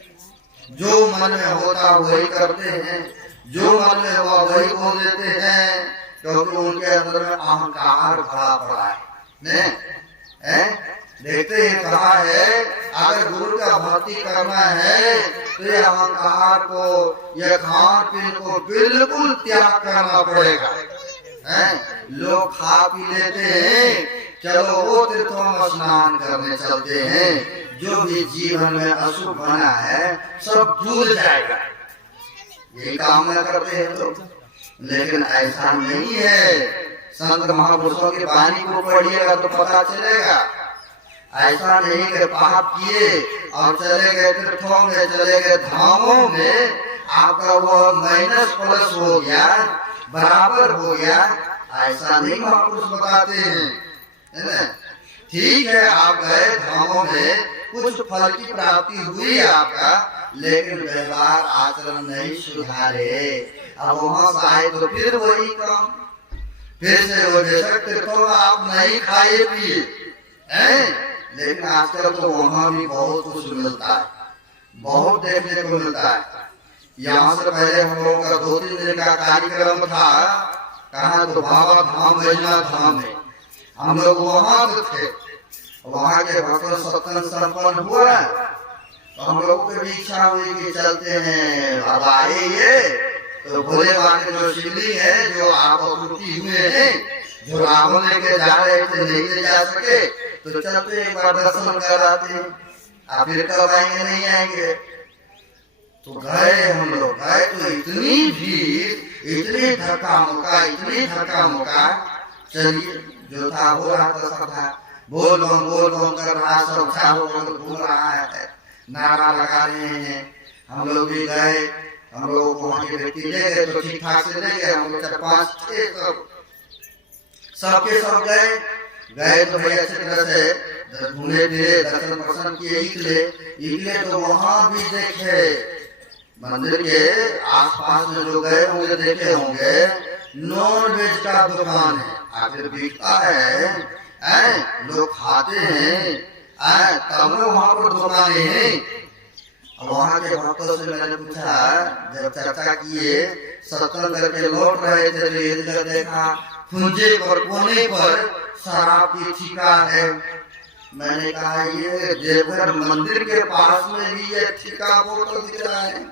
जो मन में होता वही करते हैं, जो मन में हुआ वही बोल देते हैं, क्योंकि उनके अंदर में अहंकार भरा पड़ा है। देखते ही कहा है अगर गुरु का भक्ति करना है तो ये अहंकार को, ये खान पीन को बिल्कुल त्याग करना पड़ेगा। लोग खा पी लेते हैं, चलो वो तीर्थों में स्नान करने चलते हैं, जो भी जीवन में अशुभ बना है सब धुल जाएगा, ये कामना करते हैं लोग। लेकिन ऐसा नहीं है। संत महापुरुषों की वाणी को पढ़िएगा तो पता चलेगा। ऐसा नहीं कि पाप किए और चले गए तीर्थों में, चले गए धामों में, आपका वो माइनस प्लस हो गया, बराबर हो गया, ऐसा नहीं महापुरुष बताते हैं, है ना। ठीक है, आप गए धामों में, कुछ फल की प्राप्ति हुई आपका, लेकिन व्यवहार आचरण नहीं सुधारे। अब वहां से आए तो फिर वही काम, फिर से वो बेशक तीर्थों में आप नहीं खाए पिए हैं, लेकिन आजकल तो वहां भी बहुत कुछ मिलता है, बहुत देखने को मिलता है। यहाँ से पहले हम लोगों का 2-3 दिन का कार्यक्रम था, कहा तो बाबा धाम बैजनाथ धाम में, हम लोग वहां थे। वहां के भक्तों सत्संग संपन्न हुआ, तो हम लोगों की भी इच्छा हुई कि चलते हैं। अब आए ये तो भोले बाबा के जो शिवलिंग है, जो आप अपूर्ति हुए हैं, जो रावण लेके जा रहे थे, नहीं ले जा सके, तो चलते एक बार दर्शन कर आते हैं। आप फिर कब आएंगे, नहीं आएंगे। तो गए हम लोग, गए तो इतनी भीड़, इतनी धक्का मुक्का, इतनी धक्का मुक्का। चलिए जो था हो रहा था, सब था, बोल बोल कर रहा, सब चारों ओर घूम रहा है, नारा लगा रहे हैं। हम लोग भी गए, हम लोग वहाँ के व्यक्ति ले गए तो ठीक ठाक से ले गए। हम लोग 4-5-6 सबके सब गए तो भाई अच्छी तरह से घूमे फिरे, दर्शन प्रसन्न किए, निकले तो वहाँ भी देखे मंदिर के आसपास में जो गए होंगे, देखे होंगे नॉन वेज का दुकान है, आखिर बिकता है, लोग खाते हैं, तब वहाँ पर दुकानें हैं। वहाँ के भक्तों से मैंने पूछा, जब चर्चा किए, सत्संग करके लौट रहे थे तो ये देखा खुंजे पर कोने पर शराब की ठिका है। मैंने कहा ये देवघर मंदिर के पास में भी ये ठिका बोतल दिख रहा है।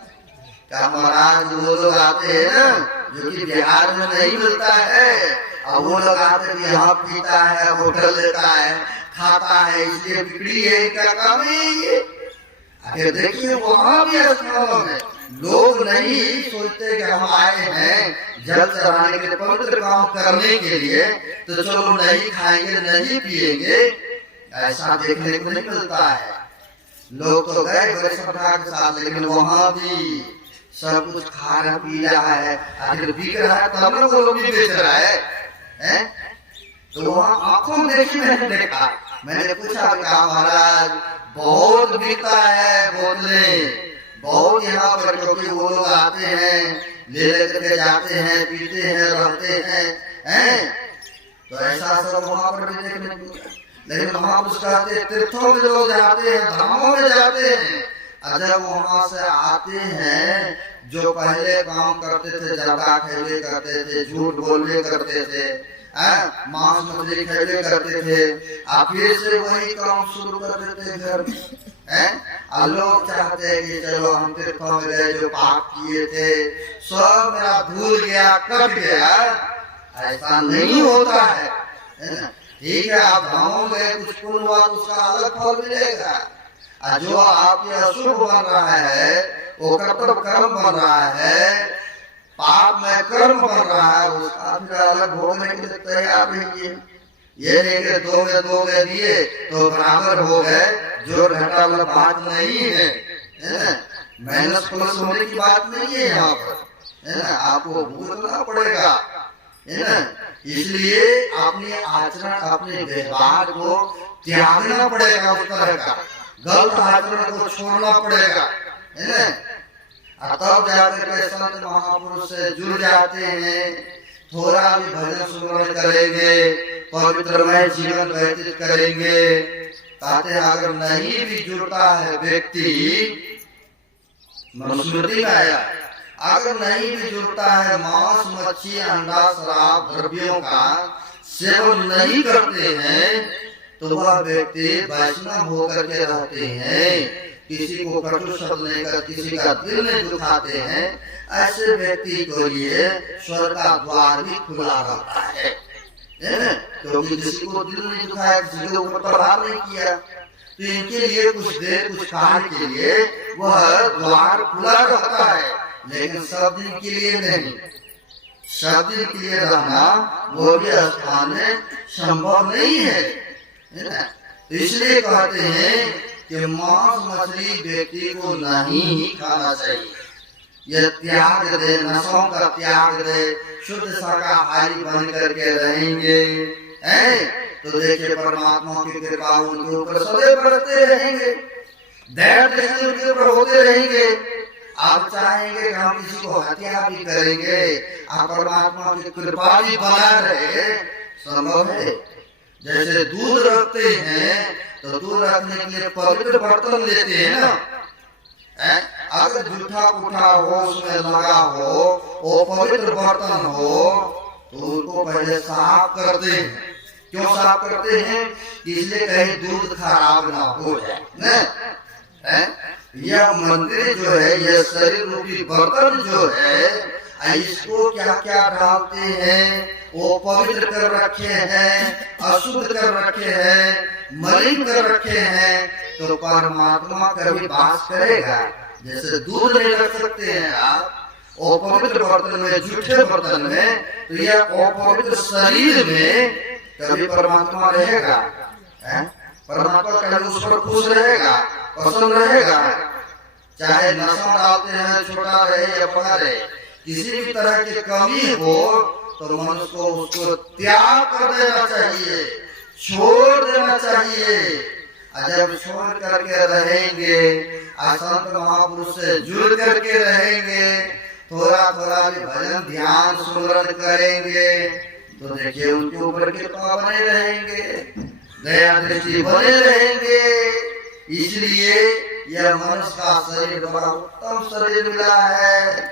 क्या महाराज वो लोग आते हैं ना, जो कि बिहार में नहीं मिलता है, और वो लोग आते हैं यहाँ पीता है, होटल लेता है, खाता है, इसलिए बिगड़ी है, क्या काम है ये। आखिर देखिए वहाँ भी स्थानों में लोग नहीं सोचते कि हम आए हैं जल चढ़ाने के लिए, पवित्र काम करने के लिए, तो चलो नहीं खाएंगे नहीं पिएंगे, ऐसा देखने को नहीं मिलता है। लोग तो गए बड़े श्रद्धा के साथ, लेकिन वहाँ भी सब कुछ खा रहा पी रहा है, आखिर बिक रहा है, तब वो लोग भी बेच रहा है। तो वहाँ आंखों में देखी, मैंने देखा, मैंने पूछा क्या महाराज बहुत बिकता है बोतलें, बहुत यहाँ पर, क्योंकि वो लोग आते हैं, ले लेकर जाते हैं, पीते हैं, रहते हैं, तो ऐसा सब वहाँ पर भी देखने को। लेकिन महापुरुष कहते तीर्थों में लोग जाते हैं, धामों में जाते हैं, जब वहाँ से आते हैं, जो पहले काम करते थे, जर्दा खेले करते थे, झूठ बोलने करते थे, मांस मछली खेले करते थे, फिर से वही काम शुरू कर देते घर में। लोग चाहते हैं कि चलो हम तीर्थों में गए, जो पाप किए थे सब मेरा धूल गया, कट गया। ऐसा नहीं होता है, ठीक है। आप धामों में कुछ पुण्य हुआ तो उसका अलग फल मिलेगा, जो आपके अशुभ बन रहा है, वो कर्तव्य कर्म बन रहा है, पाप में कर्म बन रहा है, उसका फिर अलग भोगने के लिए तैयार रहिए। ये नहीं कि दो में दिए तो बराबर हो गए, जो घटा वाला बात नहीं है, मेहनत प्लस होने की बात नहीं है यहाँ पर, है ना। आपको भूलना पड़ेगा, है ना। इसलिए अपने आचरण, अपने व्यवहार को त्यागना पड़ेगा, उस तरह का गलत आचरण को छोड़ना पड़ेगा, है ना। तब जाकर के संत महापुरुष से जुड़ जाते हैं, थोड़ा भी भजन सुमरण करेंगे, पवित्रमय जीवन व्यतीत करेंगे। कहते हैं अगर नहीं भी जुड़ता है व्यक्ति, मनुस्मृति में आया, अगर नहीं भी जुड़ता है, मांस मच्छी अंडा शराब द्रव्यों का सेवन नहीं करते हैं, तो वह व्यक्ति वैष्णव होकर के रहते हैं, किसी को कटु शब्द नहीं कर, किसी का दिल नहीं दुखाते हैं, ऐसे व्यक्ति को लिए स्वर्ग का द्वार भी खुला रहता है, क्योंकि किसी को दिल नहीं दुखाया, किसी के ऊपर प्रहार नहीं किया, तो इनके लिए कुछ देर कुछ कार्य के लिए वह द्वार खुला रहता है, लेकिन सब दिन के लिए नहीं। सब दिन के लिए रहना वो भी स्थान में संभव नहीं है, इसलिए कहते हैं कि मांस मछली व्यक्ति को नहीं खाना चाहिए। ये त्याग दे, नशों का त्याग दे, शुद्ध शाकाहारी बन करके रहेंगे, हैं? तो देखिए परमात्मा की कृपा उनके ऊपर सदैव बरसते रहेंगे, दया दृष्टि उनके ऊपर होते रहेंगे। आप चाहेंगे कि हम किसी को हत्या भी करेंगे, आप परमात्मा की कृपा भी बना रहे, संभव है। जैसे दूध रखते हैं तो दूध रखने के लिए पवित्र बर्तन लेते हैं ना, अगर जूठा पुठा हो, उसमें लगा हो, वो पवित्र बर्तन हो तो उसको पहले साफ करते हैं। क्यों साफ करते हैं? इसलिए कहीं दूध खराब ना हो जाए न। यह मंदिर जो है, यह शरीर रूपी बर्तन जो है, इसको क्या क्या डालते हैं, वो पवित्र कर रखे हैं, अशुद्ध कर रखे हैं, मलिन कर रखे हैं, तो परमात्मा कभी वास करेगा। जैसे दूध नहीं रख सकते हैं आप वो पवित्र बर्तन में, झूठे बर्तन में, तो यह अपवित्र शरीर में कभी परमात्मा रहेगा? परमात्मा कभी उस पर खुश रहेगा, पसंद रहेगा? चाहे नशा डालते हैं, छोटा रहे या बड़ा रहे, किसी भी तरह की कमी हो तो मनुष्य को उसको त्याग कर देना चाहिए, छोड़ देना चाहिए। जब छोड़ करके रहेंगे, संत महापुरुष से जुड़ करके रहेंगे, थोड़ा थोड़ा भी भजन ध्यान सुमरन करेंगे, तो देखिए उनके ऊपर कृपा बने रहेंगे, दया दृष्टि बने रहेंगे। इसलिए यह मनुष्य का शरीर बड़ा उत्तम शरीर मिला है,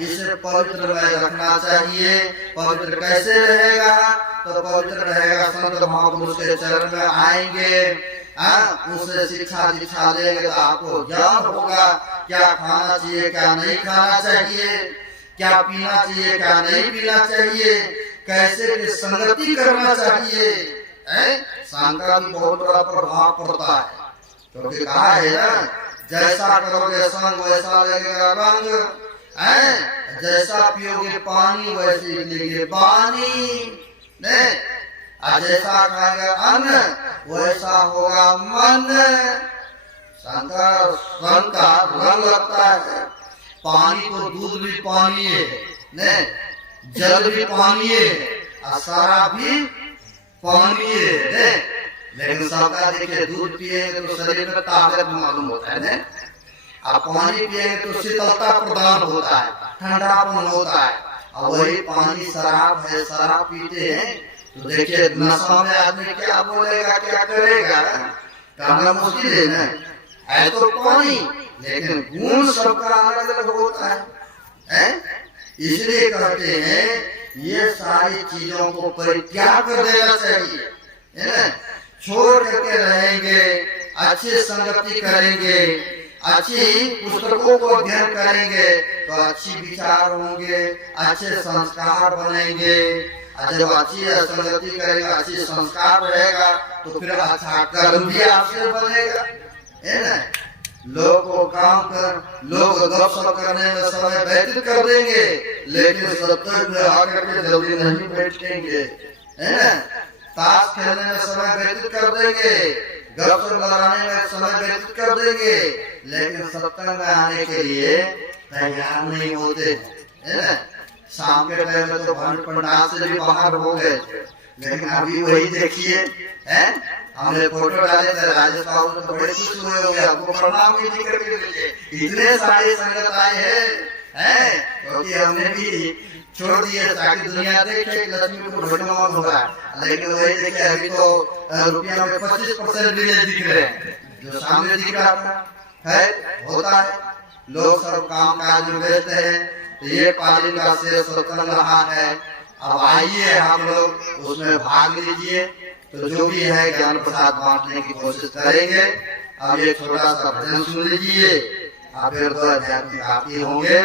इसे पवित्र में रखना चाहिए। पवित्र कैसे रहेगा? तो पवित्र रहेगा संत महापुरुष के चरण में आएंगे, उससे शिक्षा दीक्षा लेंगे तो आपको ज्ञान होगा, क्या खाना चाहिए, क्या नहीं खाना चाहिए, क्या पीना चाहिए, क्या नहीं पीना चाहिए, कैसे की संगति करना चाहिए। संग का भी बहुत बड़ा प्रभाव पड़ता है, क्योंकि कहा है ना, जैसा करोगे संग वैसा लगेगा रंग, जैसा पियोगे पानी वैसे निकलेगी वाणी, जैसा खाएगा अन्न वैसा होगा मन। संग का रंग लगता है, पानी तो दूध भी पानी है, जल भी पानी है, शराब भी पानी है, लेकिन सबका देखिए दूध पिएंगे तो शरीर में ताकत मालूम होता है, आप पानी पिएंगे तो शीतलता प्रदान होता है, ठंडापन होता है। और वही पानी शराब है, शराब पीते हैं तो देखिए नशा में आदमी क्या बोलेगा, क्या करेगा, कहना मुश्किल है ना। है तो पानी, लेकिन गुण सबका अलग अलग होता है। इसलिए कहते हैं ये सारी चीजों को परित्याग कर देना चाहिए, है ना। छोड़ करके रहेंगे, अच्छी संगति करेंगे, अच्छी पुस्तकों को अध्ययन करेंगे तो अच्छी विचार होंगे, अच्छे संस्कार बनेंगे। जब अच्छी संगति करेंगे, अच्छी संस्कार रहेगा तो फिर अच्छा कर्म भी आपसे बनेगा, है ना। लोग को काम कर, लोग गपशप करने में समय व्यतीत कर देंगे, लेकिन सत्संग में आकर के जल्दी नहीं बैठेंगे, है ना। ताश खेलने में समय व्यतीत कर देंगे, गपशप लड़ाने में समय व्यतीत कर देंगे, लेकिन सत्संग में आने के लिए तैयार नहीं होते, है ना। शाम के टाइम में तो भंड पंडाल से भी बाहर हो गए, लेकिन अभी वही देखिए, है हमने फोटो डाले थे राजेश बाबू तो बड़े खुश हुए होंगे, आपको प्रणाम भी नहीं करके मिले, इतने सारे संगत आए हैं, क्योंकि हमने भी छोड़ दिए ताकि दुनिया देखे लक्ष्मी को भजन होगा। लेकिन वही देखे अभी तो रुपया में 25% भी नहीं दिख रहे हैं, जो सामने दिख रहा है होता है। लोग सब काम काज में व्यस्त है, तो ये पाली का शेष सत्संग रहा है। अब आइए हम लोग उसमें भाग लीजिए, तो जो भी है ज्ञान प्रसाद बांटने की कोशिश करेंगे। अब ये छोटा सा भजन सुन लीजिए, फिर तो अध्यात्म काफी होंगे।